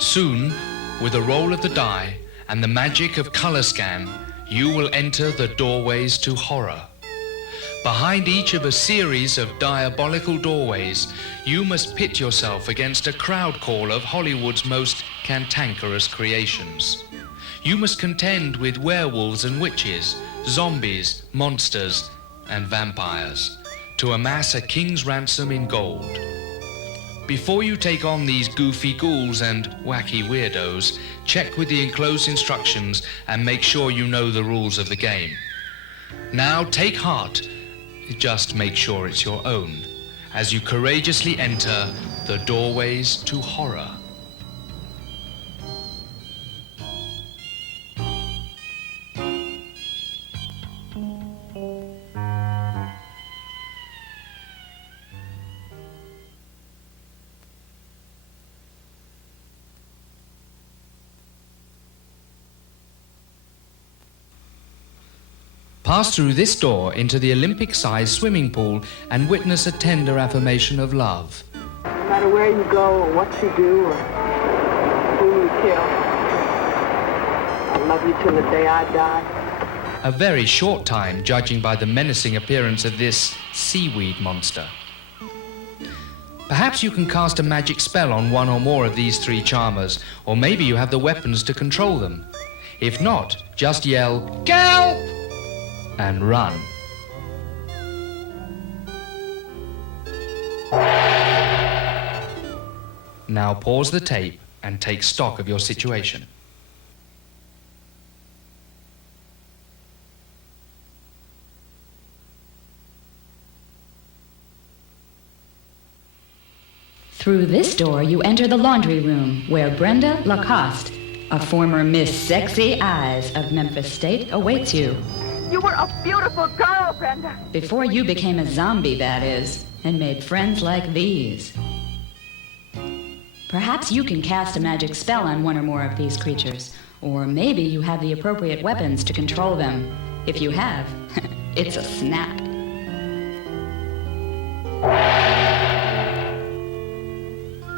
Soon, with a roll of the die and the magic of color scan, you will enter the doorways to horror. Behind each of a series of diabolical doorways, you must pit yourself against a crowd call of Hollywood's most cantankerous creations. You must contend with werewolves and witches, zombies, monsters, and vampires to amass a king's ransom in gold. Before you take on these goofy ghouls and wacky weirdos, check with the enclosed instructions and make sure you know the rules of the game. Now take heart, just make sure it's your own, as you courageously enter the doorways to horror. Pass through this door into the Olympic-sized swimming pool and witness a tender affirmation of love. No matter where you go or what you do or who you kill, I love you till the day I die. A very short time, judging by the menacing appearance of this seaweed monster. Perhaps you can cast a magic spell on one or more of these three charmers, or maybe you have the weapons to control them. If not, just yell, "Gal!" and run. Now pause the tape and take stock of your situation. Through this door, you enter the laundry room, where Brenda Lacoste, a former Miss Sexy Eyes of Memphis State, awaits you. You were a beautiful girl, Brenda. Before you became a zombie, that is, and made friends like these. Perhaps you can cast a magic spell on one or more of these creatures, or maybe you have the appropriate weapons to control them. If you have, it's a snap.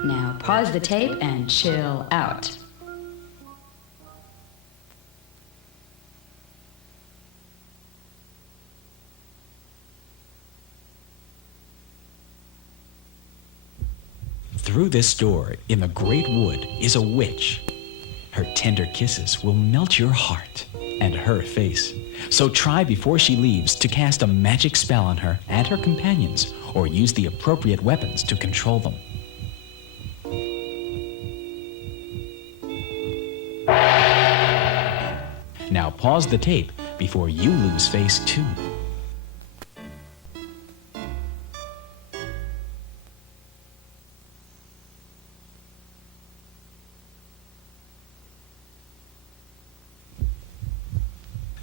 Now pause the tape and chill out. Through this door, in the great wood, is a witch. Her tender kisses will melt your heart and her face. So try before she leaves to cast a magic spell on her and her companions, or use the appropriate weapons to control them. Now pause the tape before you lose face too.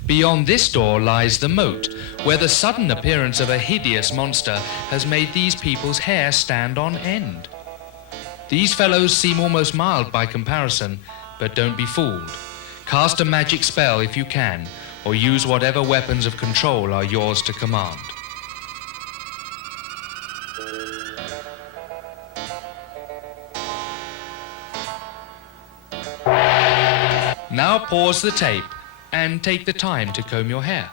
Beyond this door lies the moat, where the sudden appearance of a hideous monster has made these people's hair stand on end. These fellows seem almost mild by comparison, but don't be fooled. Cast a magic spell if you can, or use whatever weapons of control are yours to command. Now pause the tape and take the time to comb your hair.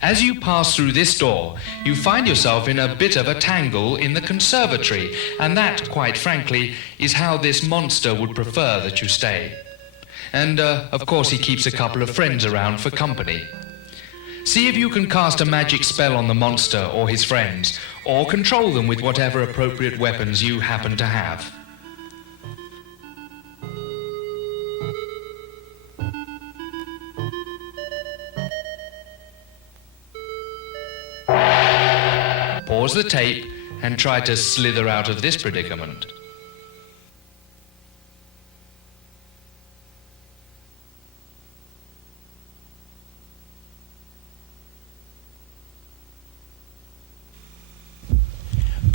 As you pass through this door, you find yourself in a bit of a tangle in the conservatory, and that, quite frankly, is how this monster would prefer that you stay. And, of course, he keeps a couple of friends around for company. See if you can cast a magic spell on the monster or his friends, or control them with whatever appropriate weapons you happen to have. Pause the tape and try to slither out of this predicament.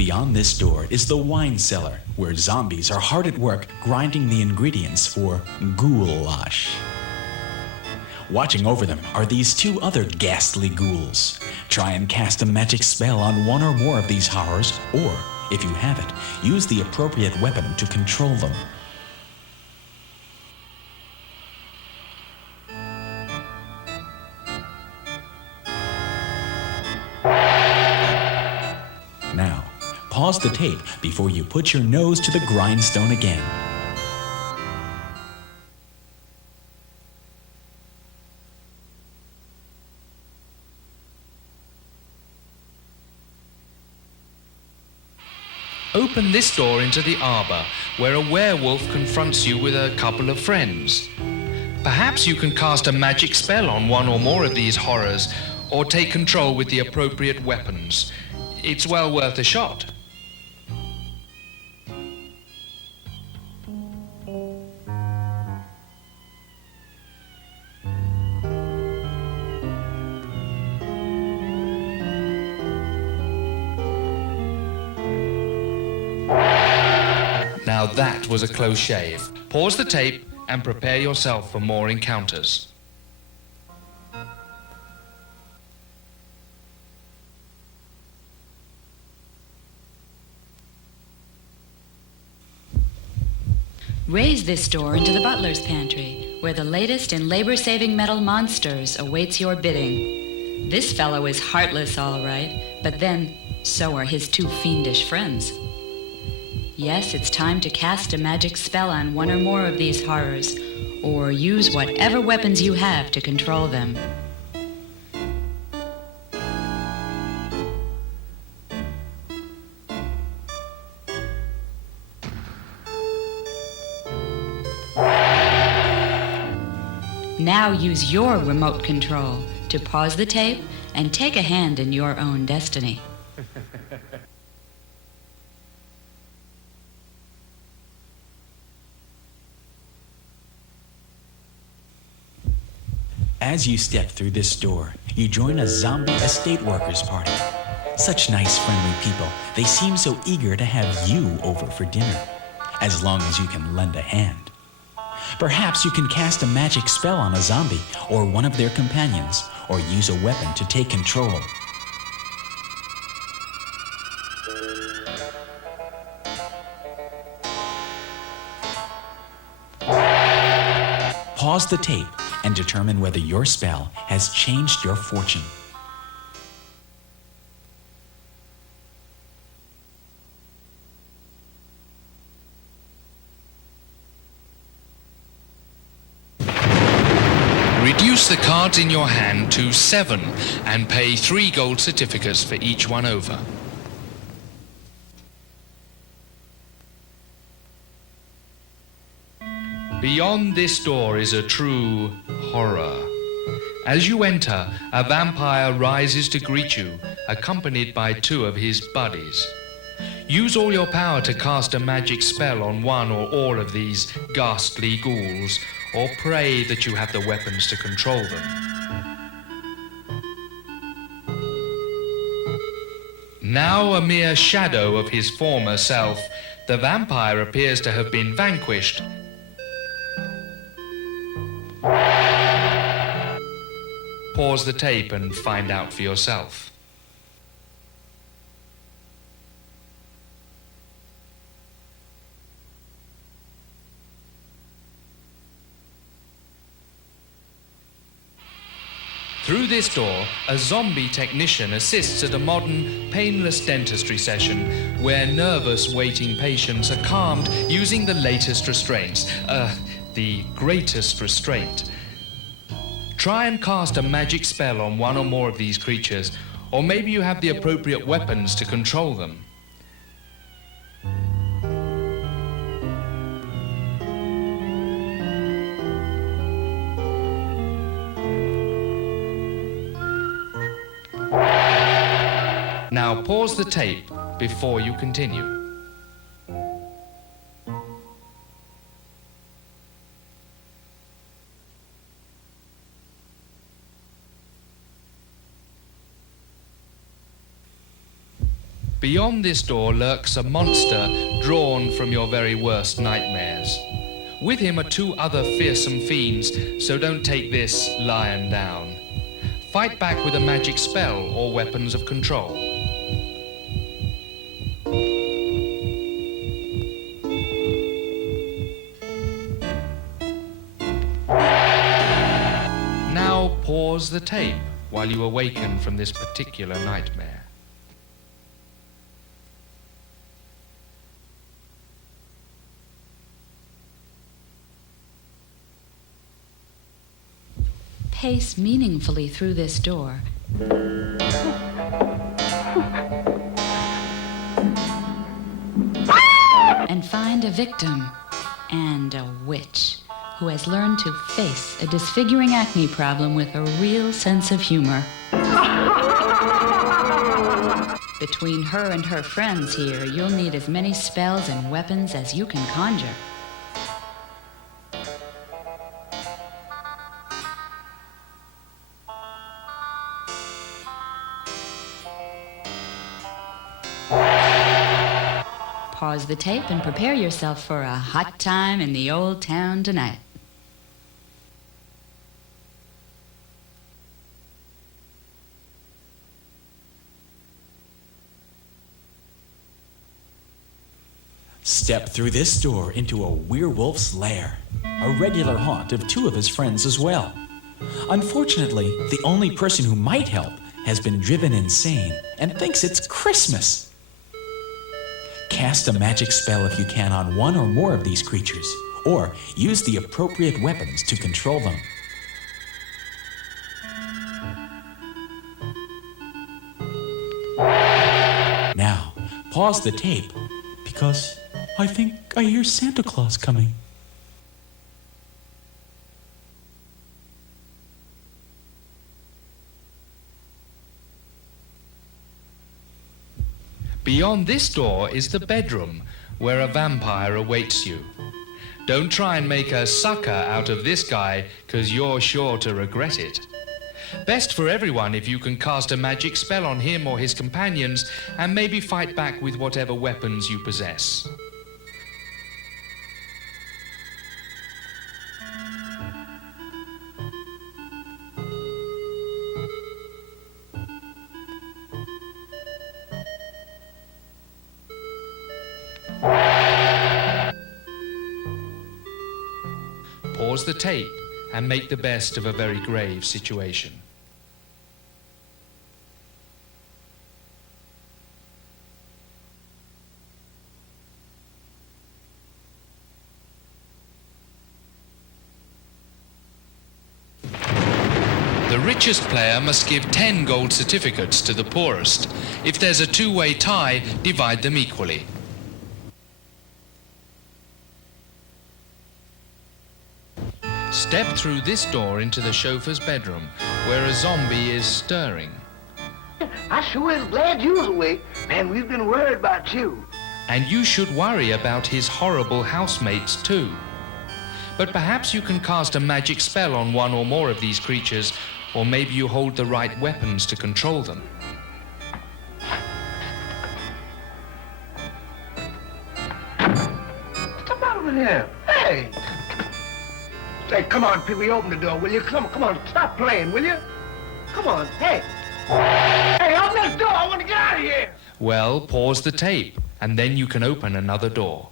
Beyond this door is the wine cellar, where zombies are hard at work grinding the ingredients for goulash. Watching over them are these two other ghastly ghouls. Try and cast a magic spell on one or more of these horrors, or, if you have it, use the appropriate weapon to control them. Now, pause the tape before you put your nose to the grindstone again. Open this door into the arbor, where a werewolf confronts you with a couple of friends. Perhaps you can cast a magic spell on one or more of these horrors, or take control with the appropriate weapons. It's well worth a shot. Now that was a close shave. Pause the tape and prepare yourself for more encounters. Raise this door into the butler's pantry, where the latest in labor-saving metal monsters awaits your bidding. This fellow is heartless, all right, but then so are his two fiendish friends. Yes, it's time to cast a magic spell on one or more of these horrors, or use whatever weapons you have to control them. Now use your remote control to pause the tape and take a hand in your own destiny. As you step through this door, you join a zombie estate workers party. Such nice, friendly people. They seem so eager to have you over for dinner, as long as you can lend a hand. Perhaps you can cast a magic spell on a zombie or one of their companions, or use a weapon to take control. Pause the tape and determine whether your spell has changed your fortune. Reduce the cards in your hand to 7 and pay 3 gold certificates for each one over. Beyond this door is a true horror. As you enter, a vampire rises to greet you, accompanied by 2 of his buddies. Use all your power to cast a magic spell on one or all of these ghastly ghouls, or pray that you have the weapons to control them. Now a mere shadow of his former self, the vampire appears to have been vanquished. Pause the tape and find out for yourself. Through this door, a zombie technician assists at a modern, painless dentistry session where nervous waiting patients are calmed using the latest restraints. The greatest restraint. Try and cast a magic spell on one or more of these creatures, or maybe you have the appropriate weapons to control them. Now pause the tape before you continue. Beyond this door lurks a monster drawn from your very worst nightmares. With him are two other fearsome fiends, so don't take this lying down. Fight back with a magic spell or weapons of control. Now pause the tape while you awaken from this particular nightmare. Pace meaningfully through this door. And find a victim and a witch who has learned to face a disfiguring acne problem with a real sense of humor. Between her and her friends here, you'll need as many spells and weapons as you can conjure. Pause the tape and prepare yourself for a hot time in the old town tonight. Step through this door into a werewolf's lair, a regular haunt of two of his friends as well. Unfortunately, the only person who might help has been driven insane and thinks it's Christmas. Cast a magic spell if you can on one or more of these creatures, or use the appropriate weapons to control them. Now, pause the tape, because I think I hear Santa Claus coming. Beyond this door is the bedroom, where a vampire awaits you. Don't try and make a sucker out of this guy, 'cause you're sure to regret it. Best for everyone if you can cast a magic spell on him or his companions, and maybe fight back with whatever weapons you possess. Pause the tape and make the best of a very grave situation. The richest player must give 10 gold certificates to the poorest. If there's a two-way tie, divide them equally. Step through this door into the chauffeur's bedroom, where a zombie is stirring. I sure is glad you was awake. Man, we've been worried about you. And you should worry about his horrible housemates too. But perhaps you can cast a magic spell on one or more of these creatures, or maybe you hold the right weapons to control them. Come over here. Hey! Say, come on, people, open the door, will you? Come on, stop playing, will you? Come on, hey! Hey, open this door, I want to get out of here! Well, pause the tape, and then you can open another door.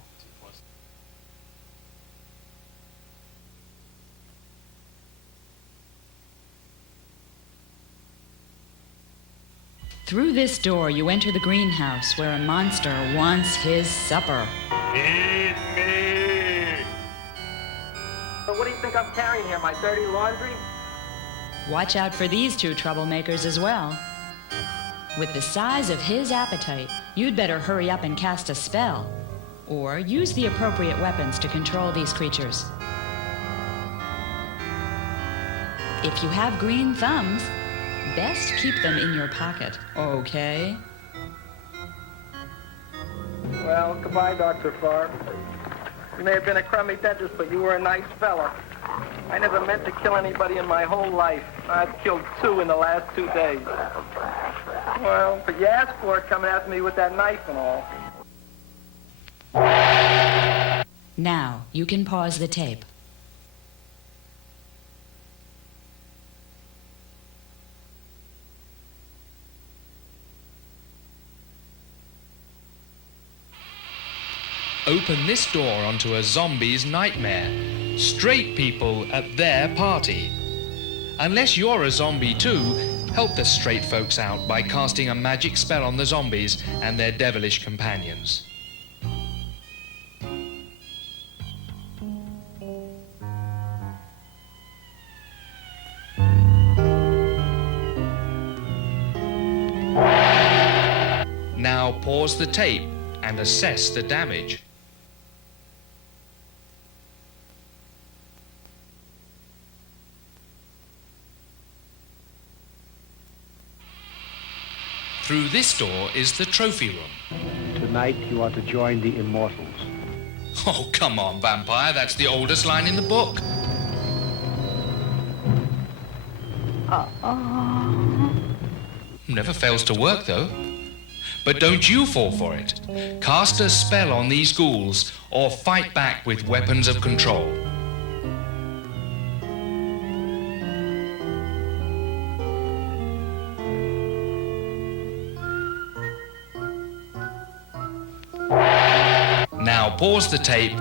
Through this door, you enter the greenhouse where a monster wants his supper. Feed me! So what do you think I'm carrying here, my dirty laundry? Watch out for these two troublemakers as well. With the size of his appetite, you'd better hurry up and cast a spell, or use the appropriate weapons to control these creatures. If you have green thumbs, best keep them in your pocket, okay? Well, goodbye, Dr. Farr. You may have been a crummy dentist, but you were a nice fella. I never meant to kill anybody in my whole life. I've killed 2 in the last 2 days. Well, but you asked for it coming after me with that knife and all. Now, you can pause the tape. Open this door onto a zombie's nightmare. Straight people at their party. Unless you're a zombie too, help the straight folks out by casting a magic spell on the zombies and their devilish companions. Now pause the tape and assess the damage. Through this door is the trophy room. Tonight you are to join the immortals. Oh, come on, vampire, that's the oldest line in the book. Never fails to work, though. But don't you fall for it. Cast a spell on these ghouls, or fight back with weapons of control. Now pause the tape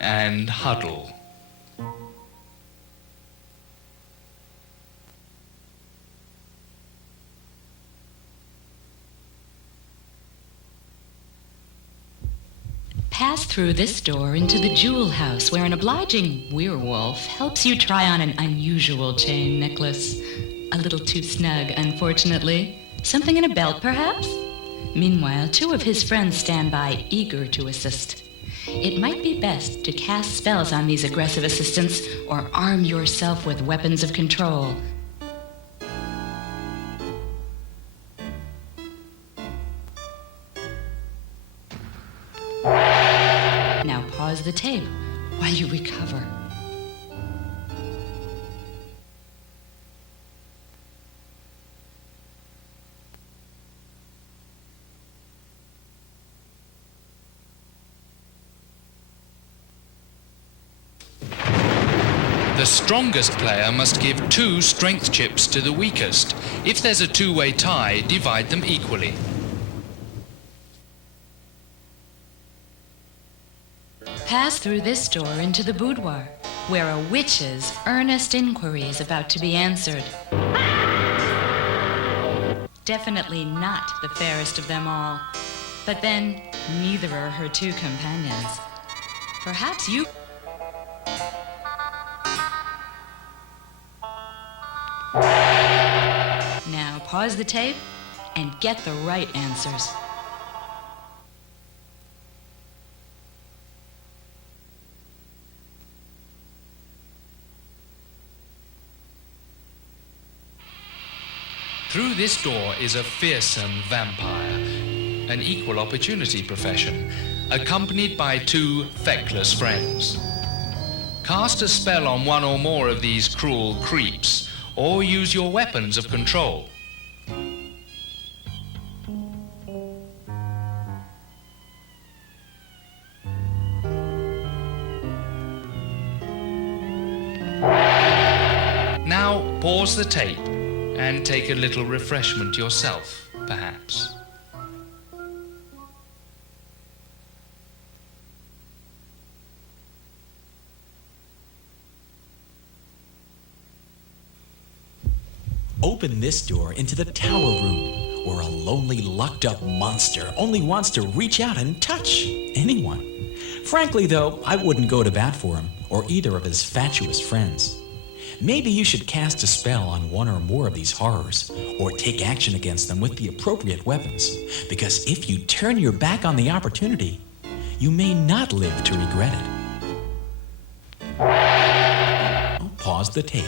and huddle. Pass through this door into the jewel house where an obliging werewolf helps you try on an unusual chain necklace. A little too snug, unfortunately. Something in a belt, perhaps? Meanwhile, two of his friends stand by, eager to assist. It might be best to cast spells on these aggressive assistants or arm yourself with weapons of control. Now pause the tape while you recover. The strongest player must give 2 strength chips to the weakest. If there's a two-way tie, divide them equally. Pass through this door into the boudoir, where a witch's earnest inquiry is about to be answered. Definitely not the fairest of them all. But then, neither are her 2 companions. Perhaps you... Now pause the tape and get the right answers. Through this door is a fearsome vampire, an equal opportunity profession, accompanied by 2 feckless friends. Cast a spell on one or more of these cruel creeps, or use your weapons of control. Now pause the tape and take a little refreshment yourself, perhaps. Open this door into the tower room, where a lonely, lucked-up monster only wants to reach out and touch anyone. Frankly, though, I wouldn't go to bat for him, or either of his fatuous friends. Maybe you should cast a spell on one or more of these horrors, or take action against them with the appropriate weapons, because if you turn your back on the opportunity, you may not live to regret it. I'll pause the tape.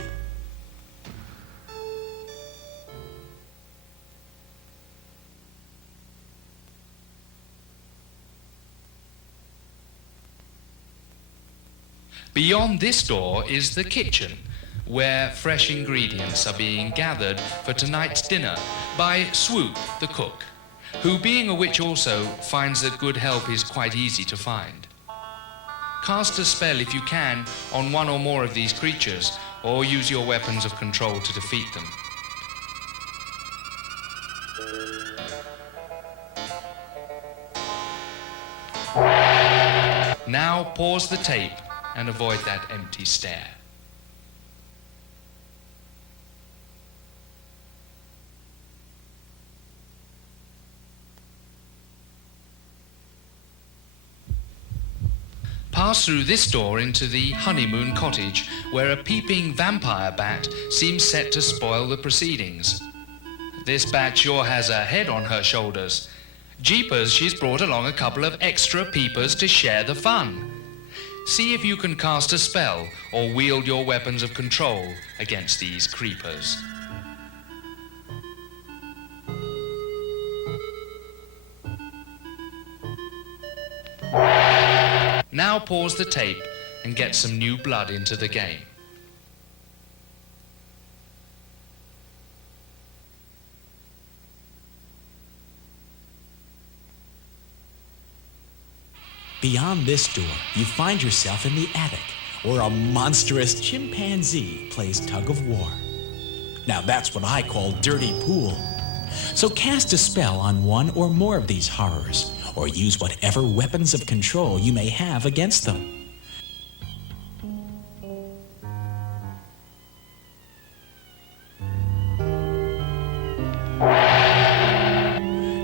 Beyond this door is the kitchen, where fresh ingredients are being gathered for tonight's dinner by Swoop, the cook, who, being a witch also, finds that good help is quite easy to find. Cast a spell if you can on one or more of these creatures, or use your weapons of control to defeat them. Now pause the tape and avoid that empty stare. Pass through this door into the honeymoon cottage, where a peeping vampire bat seems set to spoil the proceedings. This bat sure has a head on her shoulders. Jeepers, she's brought along a couple of extra peepers to share the fun. See if you can cast a spell or wield your weapons of control against these creepers. Now pause the tape and get some new blood into the game. Beyond this door, you find yourself in the attic, where a monstrous chimpanzee plays tug of war. Now that's what I call dirty pool. So cast a spell on one or more of these horrors, or use whatever weapons of control you may have against them.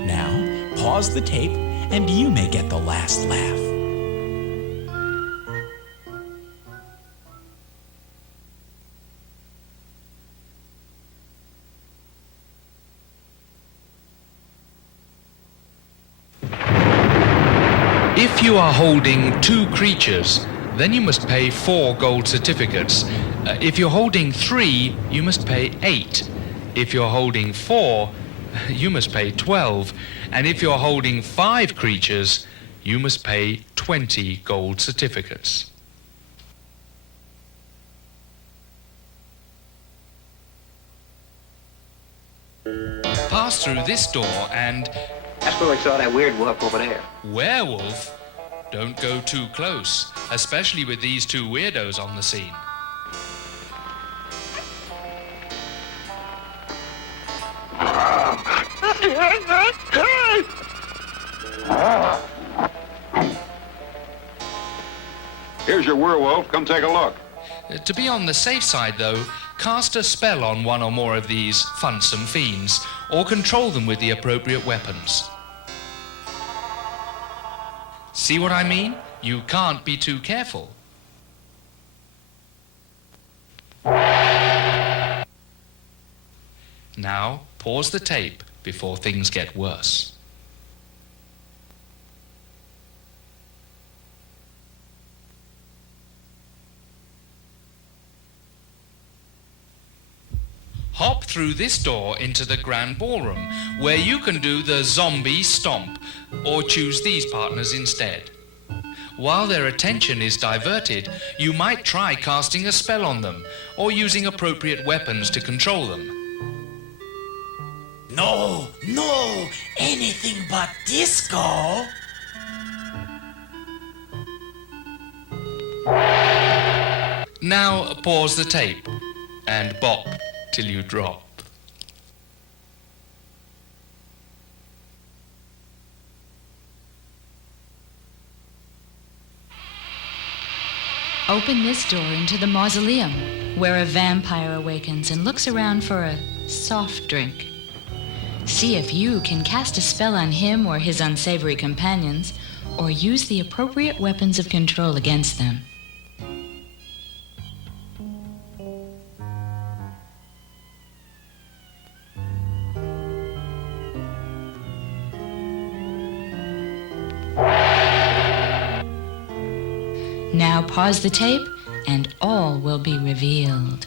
Now, pause the tape, and you may get the last laugh. If you are holding 2 creatures, then you must pay 4 gold certificates. If you're holding 3, you must pay 8. If you're holding 4, you must pay 12. And if you're holding 5 creatures, you must pay 20 gold certificates. Pass through this door and... That's where we saw that weird wolf over there. Werewolf? Don't go too close, especially with these 2 weirdos on the scene. Here's your werewolf. Come take a look. To be on the safe side, though, cast a spell on one or more of these funsome fiends, or control them with the appropriate weapons. See what I mean? You can't be too careful. Now, pause the tape before things get worse. Hop through this door into the grand ballroom, where you can do the zombie stomp, or choose these partners instead. While their attention is diverted, you might try casting a spell on them, or using appropriate weapons to control them. No, anything but disco. Now pause the tape, and bop till you drop. Open this door into the mausoleum, where a vampire awakens and looks around for a soft drink. See if you can cast a spell on him or his unsavory companions, or use the appropriate weapons of control against them. Now pause the tape, and all will be revealed.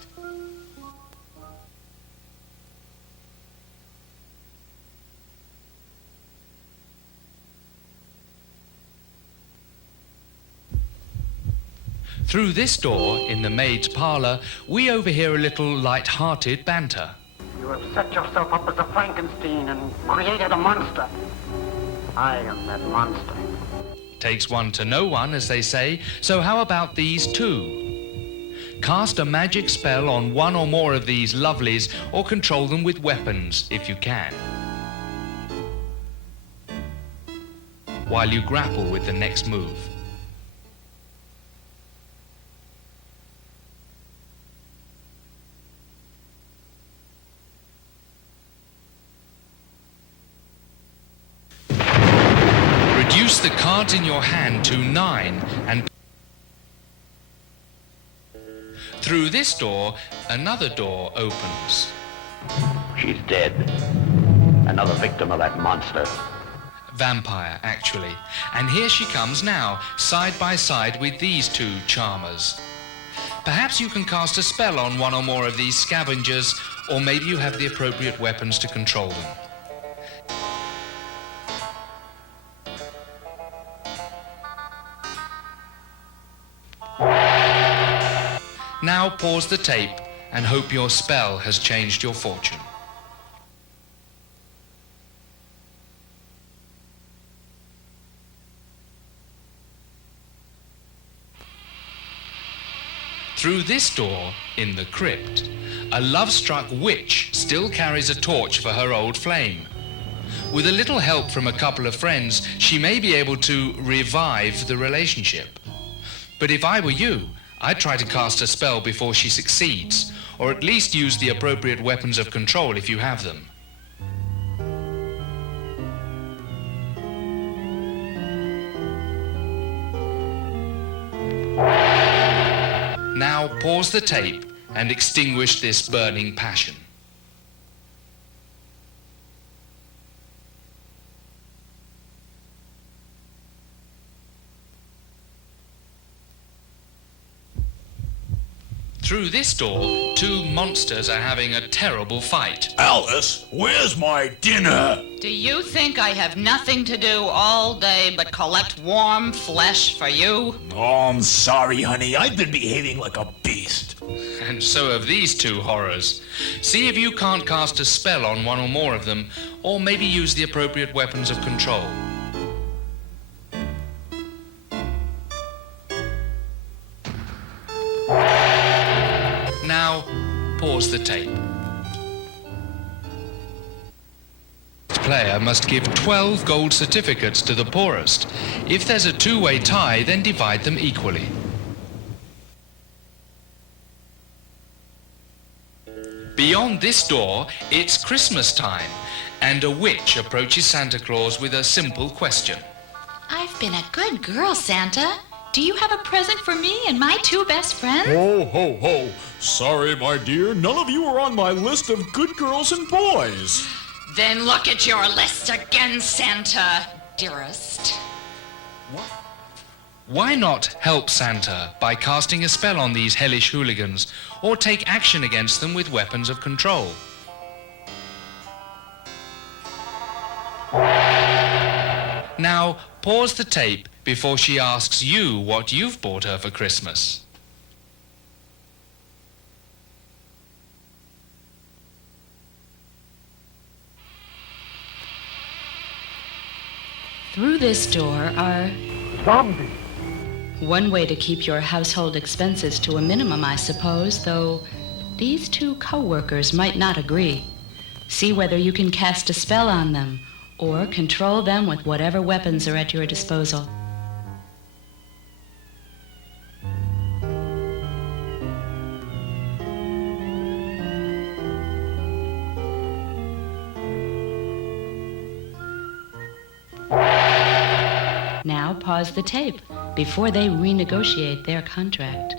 Through this door, in the maid's parlor, we overhear a little light-hearted banter. You have set yourself up as a Frankenstein and created a monster. I am that monster. Takes one to know one, as they say, so how about these two? Cast a magic spell on one or more of these lovelies, or control them with weapons, if you can, while you grapple with the next move. Reduce the cards in your hand to 9 and through this door, another door opens. She's dead. Another victim of that monster. Vampire, actually. And here she comes now, side by side with these two charmers. Perhaps you can cast a spell on one or more of these scavengers, or maybe you have the appropriate weapons to control them. Now pause the tape and hope your spell has changed your fortune. Through this door, in the crypt, a love-struck witch still carries a torch for her old flame. With a little help from a couple of friends, she may be able to revive the relationship. But if I were you, I'd try to cast a spell before she succeeds, or at least use the appropriate weapons of control if you have them. Now pause the tape and extinguish this burning passion. Through this door, two monsters are having a terrible fight. Alice, where's my dinner? Do you think I have nothing to do all day but collect warm flesh for you? Oh, I'm sorry, honey. I've been behaving like a beast. And so have these two horrors. See if you can't cast a spell on one or more of them, or maybe use the appropriate weapons of control. Now, pause the tape. The player must give 12 gold certificates to the poorest. If there's a two-way tie, then divide them equally. Beyond this door, it's Christmas time, and a witch approaches Santa Claus with a simple question. I've been a good girl, Santa. Do you have a present for me and my two best friends? Ho, ho, ho. Sorry, my dear. None of you are on my list of good girls and boys. Then look at your list again, Santa, dearest. Why not help Santa by casting a spell on these hellish hooligans, or take action against them with weapons of control? Now, pause the tape before she asks you what you've bought her for Christmas. Through this door are... Zombies. One way to keep your household expenses to a minimum, I suppose, though these two co-workers might not agree. See whether you can cast a spell on them, or control them with whatever weapons are at your disposal. Now pause the tape before they renegotiate their contract.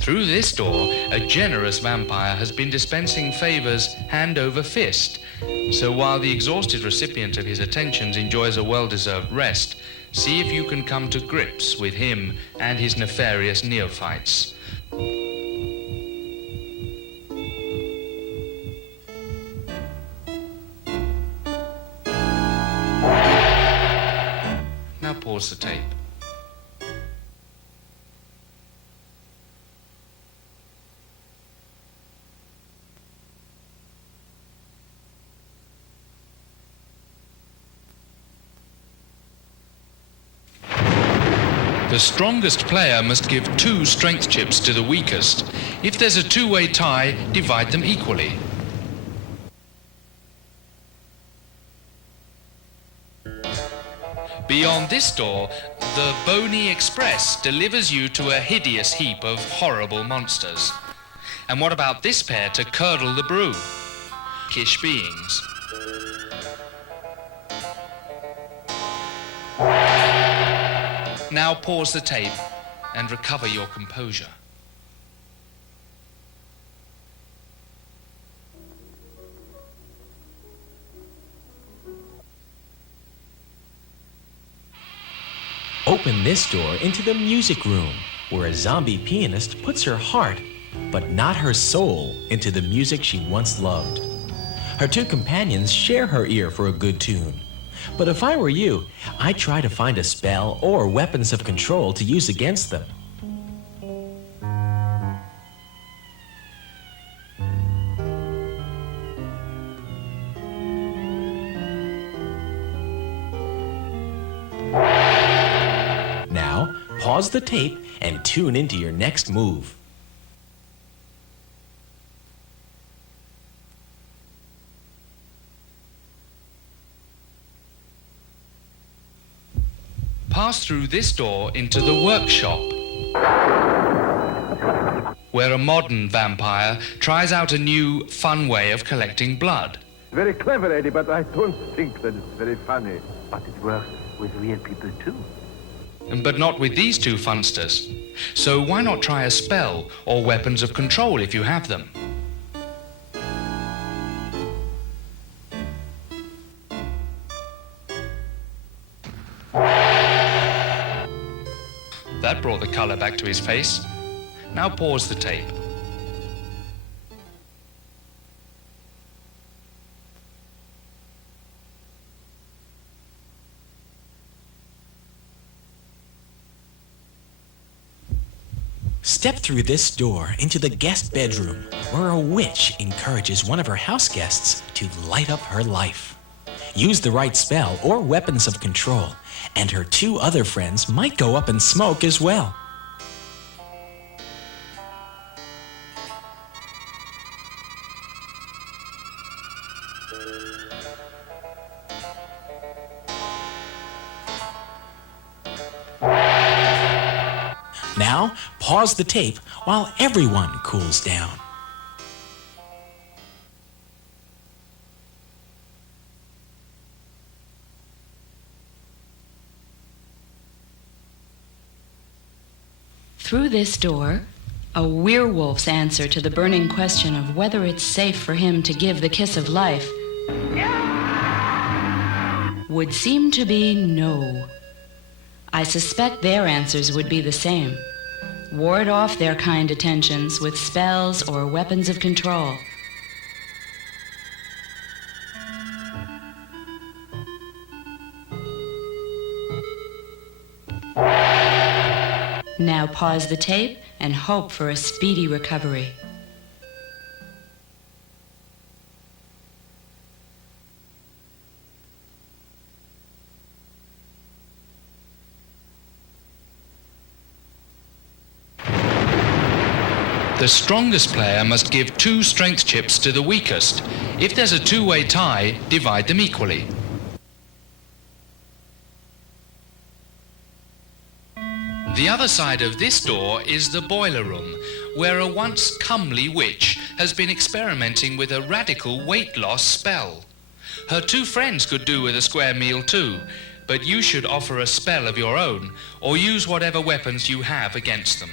Through this door, a generous vampire has been dispensing favors hand over fist. So while the exhausted recipient of his attentions enjoys a well-deserved rest, see if you can come to grips with him and his nefarious neophytes. pause the tape. The strongest player must give 2 strength chips to the weakest. If there's a two-way tie, divide them equally. Beyond this door, the Boney Express delivers you to a hideous heap of horrible monsters. And what about this pair to curdle the brew? Kish beings. Now pause the tape and recover your composure. Open this door into the music room, where a zombie pianist puts her heart, but not her soul, into the music she once loved. Her 2 companions share her ear for a good tune. But if I were you, I'd try to find a spell or weapons of control to use against them. Now, pause the tape and tune into your next move. Pass through this door into the workshop, where a modern vampire tries out a new, fun way of collecting blood. Very clever, Eddie, but I don't think that it's very funny. But it works with real people too. But not with these 2 funsters. So why not try a spell or weapons of control if you have them? That brought the color back to his face. Now pause the tape. Step through this door into the guest bedroom, where a witch encourages one of her house guests to light up her life. Use the right spell or weapons of control, and her 2 other friends might go up in smoke as well. Now, pause the tape while everyone cools down. Through this door, a werewolf's answer to the burning question of whether it's safe for him to give the kiss of life would seem to be no. I suspect their answers would be the same. Ward off their kind attentions with spells or weapons of control. Now pause the tape and hope for a speedy recovery. The strongest player must give 2 strength chips to the weakest. If there's a two-way tie, divide them equally. The other side of this door is the boiler room, where a once comely witch has been experimenting with a radical weight loss spell. Her 2 friends could do with a square meal too, but you should offer a spell of your own, or use whatever weapons you have against them.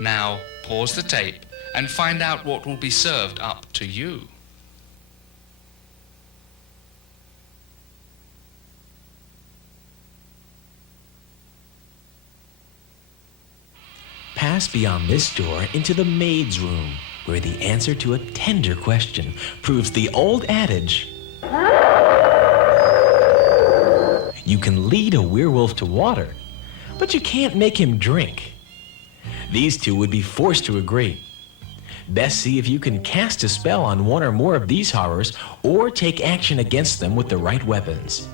Now, pause the tape and find out what will be served up to you. Pass pass beyond this door into the maid's room, where the answer to a tender question proves the old adage, you can lead a werewolf to water, but you can't make him drink. These two would be forced to agree. Best see if you can cast a spell on one or more of these horrors or take action against them with the right weapons.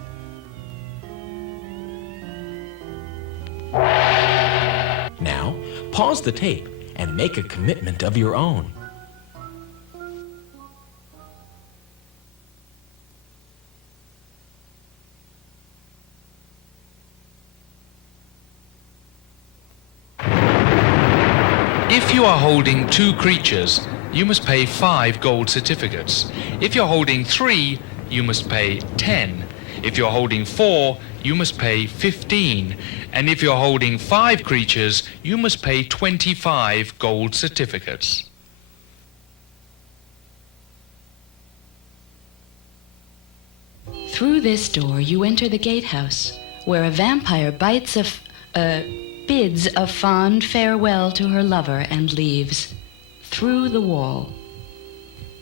Now, pause the tape and make a commitment of your own. If you are holding 2 creatures, you must pay 5 gold certificates. If you're holding 3, you must pay 10. If you're holding 4, you must pay 15. And if you're holding 5 creatures, you must pay 25 gold certificates. Through this door, you enter the gatehouse, where a vampire bids a fond farewell to her lover and leaves, through the wall.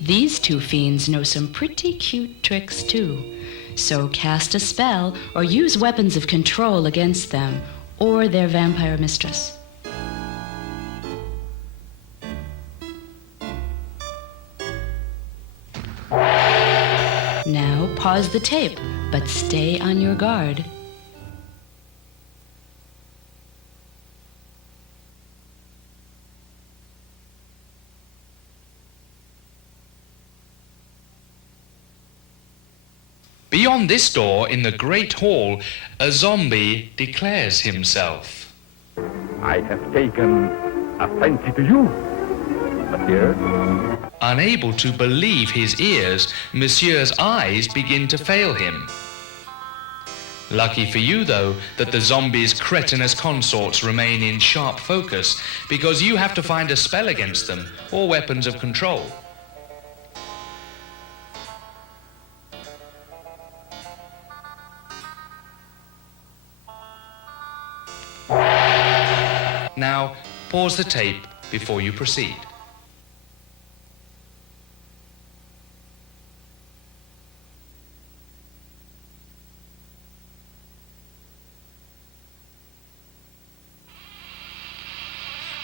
These 2 fiends know some pretty cute tricks, too. So cast a spell or use weapons of control against them or their vampire mistress. Now pause the tape, but stay on your guard. Beyond this door, in the great hall, a zombie declares himself. I have taken a fancy to you, monsieur. Unable to believe his ears, Monsieur's eyes begin to fail him. Lucky for you, though, that the zombie's cretinous consorts remain in sharp focus, because you have to find a spell against them, or weapons of control. Now, pause the tape before you proceed.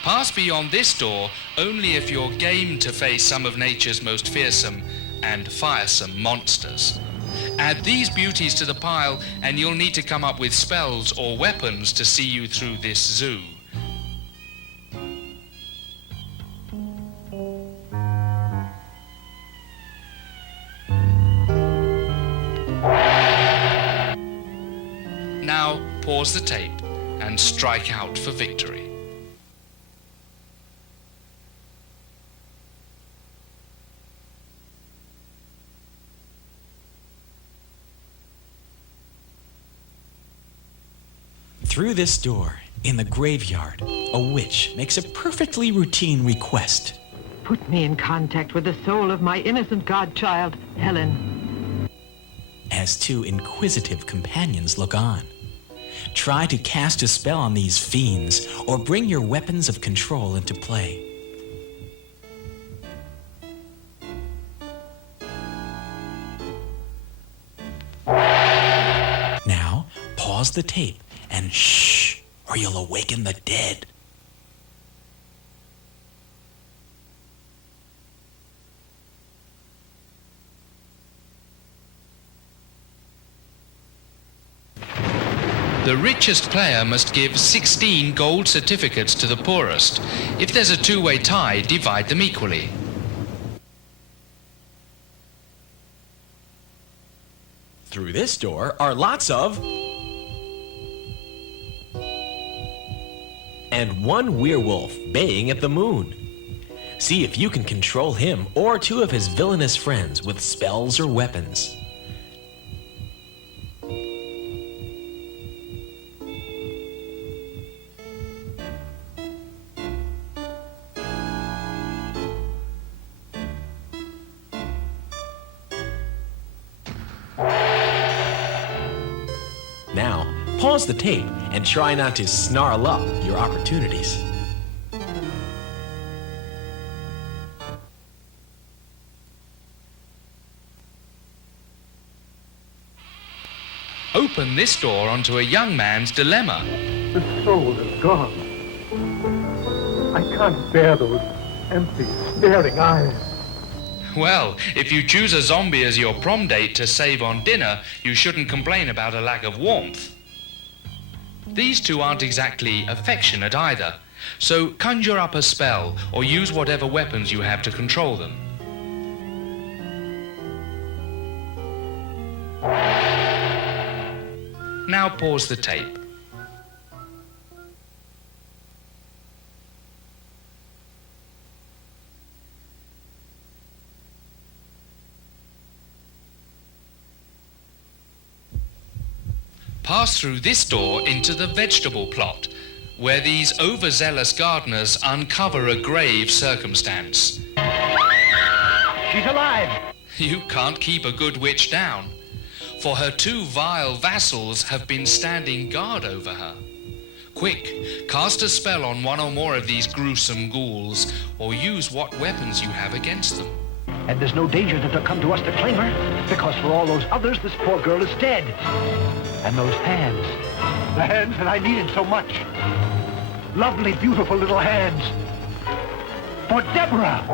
Pass beyond this door only if you're game to face some of nature's most fearsome and firesome monsters. Add these beauties to the pile and you'll need to come up with spells or weapons to see you through this zoo. Now pause the tape and strike out for victory. Through this door, in the graveyard, a witch makes a perfectly routine request. Put me in contact with the soul of my innocent godchild, Helen. As 2 inquisitive companions look on. Try to cast a spell on these fiends, or bring your weapons of control into play. Now, pause the tape and shh, or you'll awaken the dead. The richest player must give 16 gold certificates to the poorest. If there's a 2-way tie, divide them equally. Through this door are lots of... and 1 werewolf baying at the moon. See if you can control him or 2 of his villainous friends with spells or weapons. Now, pause the tape and try not to snarl up your opportunities. open this door onto a young man's dilemma. The soul is gone. I can't bear those empty, staring eyes. Well, if you choose a zombie as your prom date to save on dinner, you shouldn't complain about a lack of warmth. These two aren't exactly affectionate either, so conjure up a spell or use whatever weapons you have to control them. Now pause the tape. Pass through this door into the vegetable plot, where these overzealous gardeners uncover a grave circumstance. She's alive. You can't keep a good witch down, for her two vile vassals have been standing guard over her. Quick, cast a spell on one or more of these gruesome ghouls, or use what weapons you have against them. And there's no danger that they'll come to us to claim her, because for all those others, this poor girl is dead. And those hands, the hands that I needed so much. Lovely, beautiful little hands. For Deborah.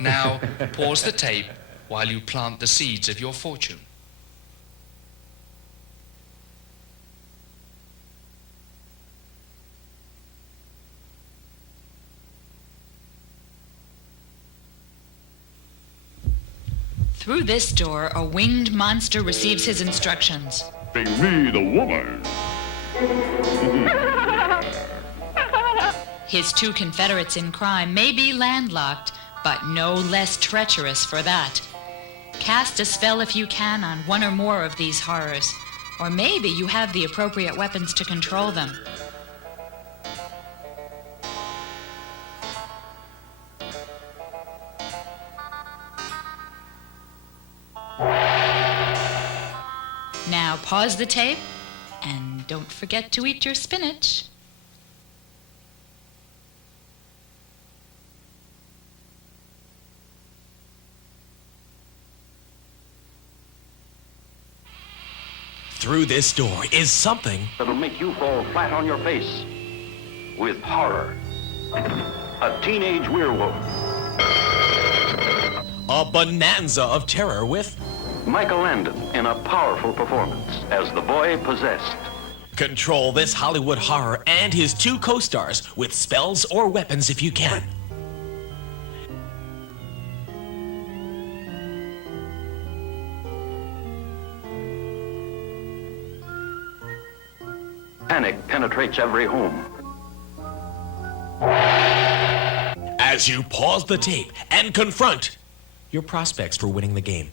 Now, pause the tape while you plant the seeds of your fortune. Through this door, a winged monster receives his instructions. Bring me the woman. His two confederates in crime may be landlocked, but no less treacherous for that. Cast a spell if you can on one or more of these horrors, or maybe you have the appropriate weapons to control them. Now pause the tape, and don't forget to eat your spinach. Through this door is something That'll make you fall flat on your face with horror. A teenage werewolf. a bonanza of terror with Michael Landon in a powerful performance as the boy possessed. Control this Hollywood horror and his two co-stars with spells or weapons if you can. Panic penetrates every home. As you pause the tape and confront your prospects for winning the game.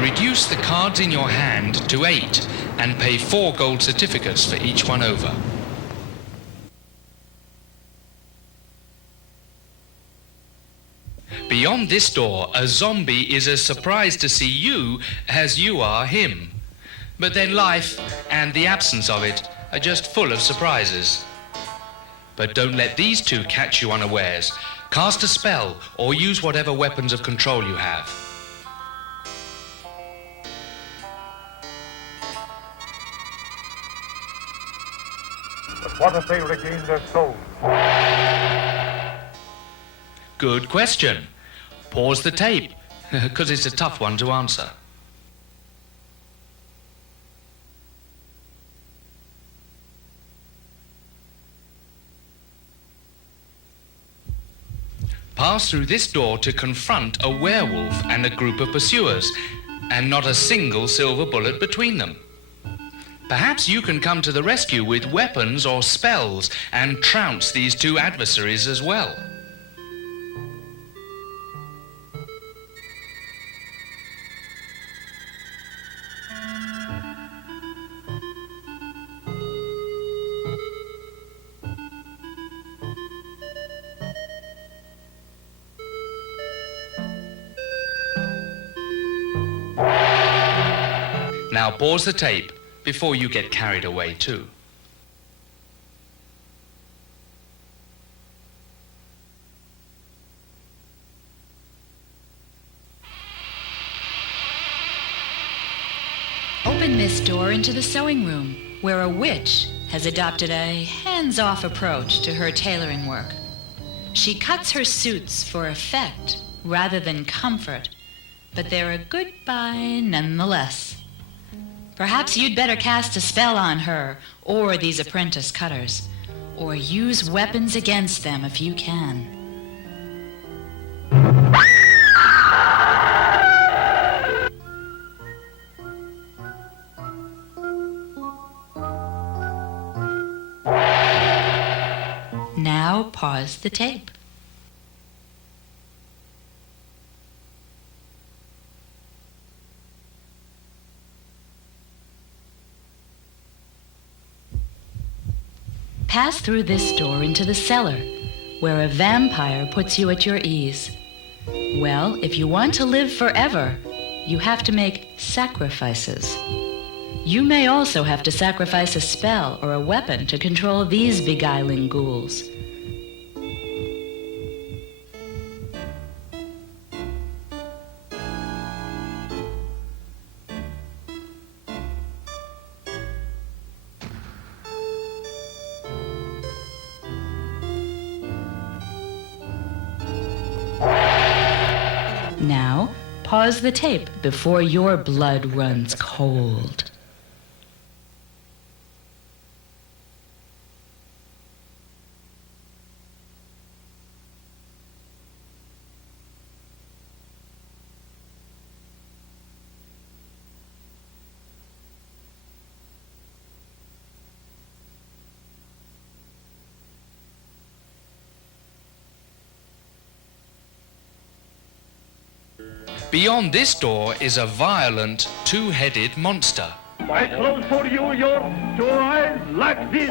Reduce the cards in your hand to 8 and pay 4 gold certificates for each one over. Beyond this door, a zombie is as surprised to see you as you are him. But then life and the absence of it are just full of surprises. But don't let these two catch you unawares. Cast a spell or use whatever weapons of control you have. But what if they regain their soul? Good question. Pause the tape, because it's a tough one to answer. Pass through this door to confront a werewolf and a group of pursuers, and not a single silver bullet between them. Perhaps you can come to the rescue with weapons or spells and trounce these two adversaries as well. Now pause the tape before you get carried away too. Open this door into the sewing room, where a witch has adopted a hands-off approach to her tailoring work. She cuts her suits for effect rather than comfort, but they're a good buy nonetheless. Perhaps you'd better cast a spell on her or these apprentice cutters, or use weapons against them if you can. Now pause the tape. Pass through this door into the cellar, where a vampire puts you at your ease. Well, if you want to live forever, you have to make sacrifices. You may also have to sacrifice a spell or a weapon to control these beguiling ghouls. Now, pause the tape before your blood runs cold. Beyond this door is a violent, two-headed monster. I close for you your two eyes like this.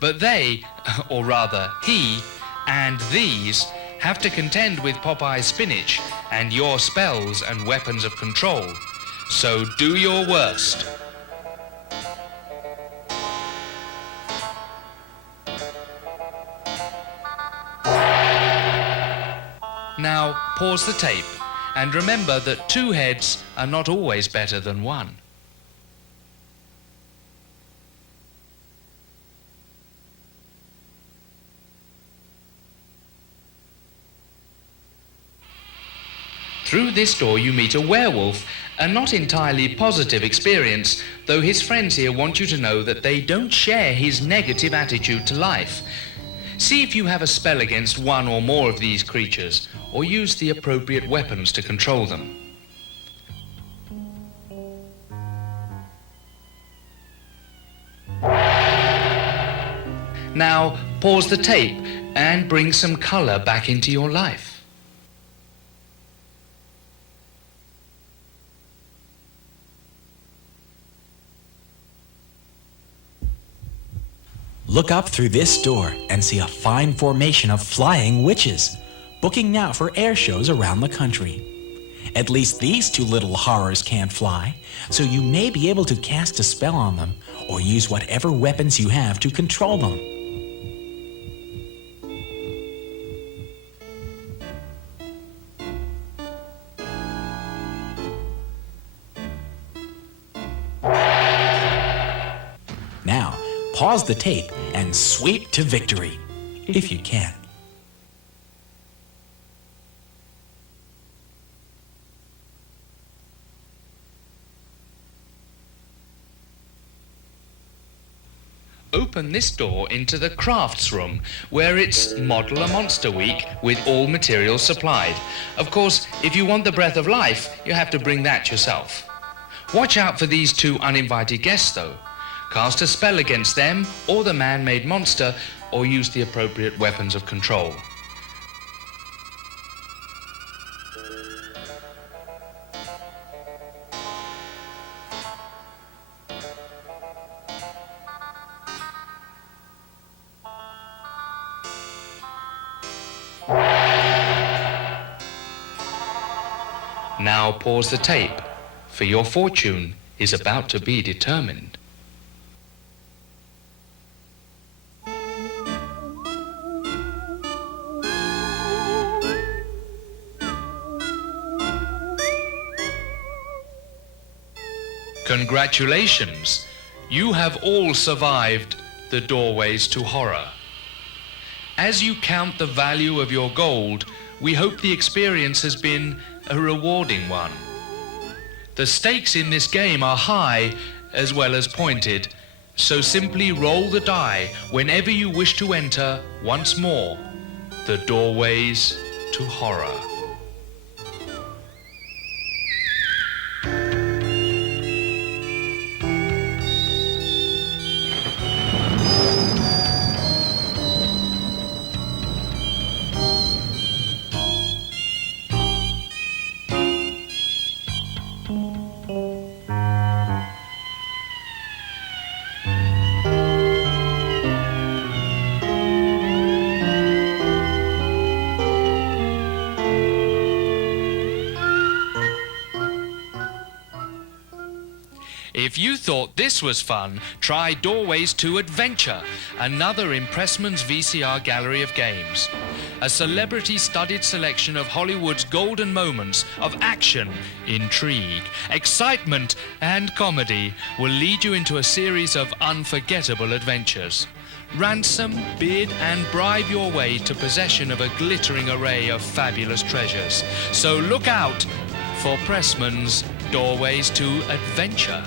But they, or rather he, and these have to contend with Popeye's spinach and your spells and weapons of control. So do your worst. Now pause the tape and remember that two heads are not always better than one. Through this door you meet a werewolf, a not entirely positive experience, though his friends here want you to know that they don't share his negative attitude to life. See if you have a spell against one or more of these creatures, or use the appropriate weapons to control them. Now pause the tape and bring some color back into your life. Look up through this door and see a fine formation of flying witches, booking now for air shows around the country. At least these two little horrors can't fly, so you may be able to cast a spell on them or use whatever weapons you have to control them. Now, pause the tape and sweep to victory, if you can. Open this door into the crafts room, where it's Model a Monster Week with all materials supplied. Of course, if you want the breath of life, you have to bring that yourself. Watch out for these two uninvited guests, though. Cast a spell against them or the man-made monster, or use the appropriate weapons of control. Now pause the tape, for your fortune is about to be determined. Congratulations! You have all survived the doorways to horror. As you count the value of your gold, we hope the experience has been a rewarding one. The stakes in this game are high as well as pointed, so simply roll the die whenever you wish to enter once more the doorways to horror. If you thought this was fun, try Doorways to Adventure, another Impressman's VCR gallery of games. A celebrity-studded selection of Hollywood's golden moments of action, intrigue, excitement and comedy will lead you into a series of unforgettable adventures. Ransom, bid and bribe your way to possession of a glittering array of fabulous treasures. So look out for Pressman's Doorways to Adventure.